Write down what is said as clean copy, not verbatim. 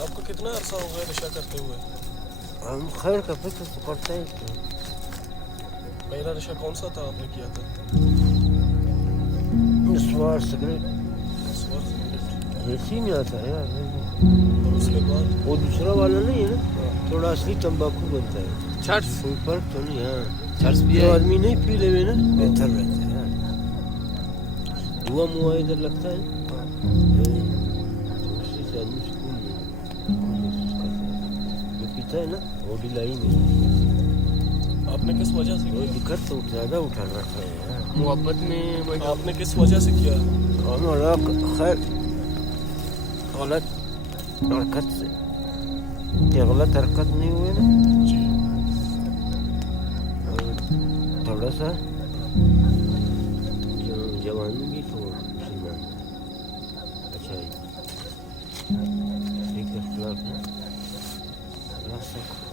آپ کو کتنا عرصہ ہو گیا نشہ کرتے ہوئے؟ ہم خیر کا فکر تو کرتے ہی تھے. پہلا نشہ کون سا تھا آپ نے کیا تھا؟ نسوار سگریٹ سوار سگریٹ. ایسی میں آتا ہے یار. اور اس کے بعد وہ دوسرا والا نہیں ہے نا, ہاں. تھوڑا اصلی تمباکو بنتا ہے. چرس کوئی فرق تو نہیں. ہاں چرس بھی جو ہے. آدمی نہیں پی لے ہوئے نا بہتر رہتا ہے. دعا موا ادھر لگتا ہے ہاں. تو اسی سے آدمی سکون محسوس کرتا ہے. جو پیتا ہے نا وہ ڈلائی محسوس کرتا ہے. آپ نے کس وجہ سے کوئی کیا؟ دقت تو زیادہ اٹھا رکھا ہے یار. محبت میں آپ نے کس وجہ سے کیا؟ ہمارا خیر غلط حرکت سے. یہ غلط حرکت نہیں ہوئے نا, جی. اور تھوڑا سا جوانی بھی تو مسلمان. اچھا جی, ٹھیک ہے, خلاف ہے. اللہ سب